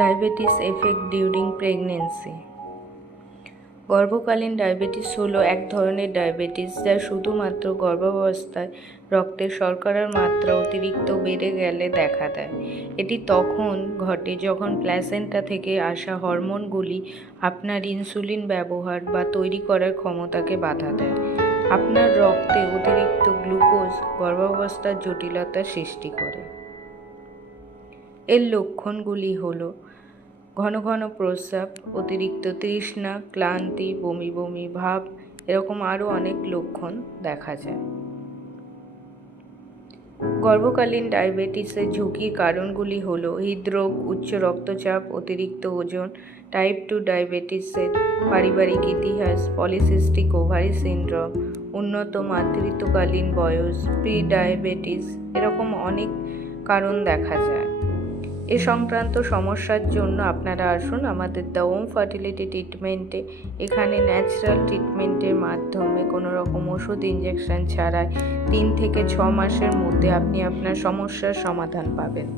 Diabetes effect during pregnancy. গর্ভকালীন diabetes হলো এক ধরনের ডায়াবেটিস যা শুধুমাত্র গর্ভাবস্থায় রক্তে শর্করার মাত্রা অতিরিক্ত বেড়ে গেলে দেখা দেয়। এটি তখন ঘটে যখন প্ল্যাসেন্টা থেকে আসা হরমোনগুলি আপনার ইনসুলিন ব্যবহার বা তৈরি করার ক্ষমতাকে বাধা দেয়। আপনার রক্তে অতিরিক্ত গ্লুকোজ গর্ভাবস্থার জটিলতা সৃষ্টি করে। এর লক্ষণগুলি হলো ঘন ঘন প্রস্রাব, অতিরিক্ত তৃষ্ণা, ক্লান্তি, বমি বমি ভাব, এরকম আরও অনেক লক্ষণ দেখা যায়। গর্ভকালীন ডায়াবেটিসের ঝুঁকির কারণগুলি হলো হৃদরোগ, উচ্চ রক্তচাপ, অতিরিক্ত ওজন, টাইপ 2 ডায়াবেটিসের পারিবারিক ইতিহাস, পলিসিস্টিক ওভারি সিনড্রোম, উন্নত মাতৃত্বকালীন বয়স, প্রি ডায়াবেটিস, এরকম অনেক কারণ দেখা যায়। এ সংক্রান্ত সমস্যার জন্য আপনারা আসুন আমাদের দ্য হোম ফার্টিলিটি ট্রিটমেন্টে। এখানে ন্যাচারাল ট্রিটমেন্টের মাধ্যমে কোনো রকম ওষুধ ইঞ্জেকশন ছাড়াই 3 থেকে 6 মাসের মধ্যে আপনি আপনার সমস্যার সমাধান পাবেন।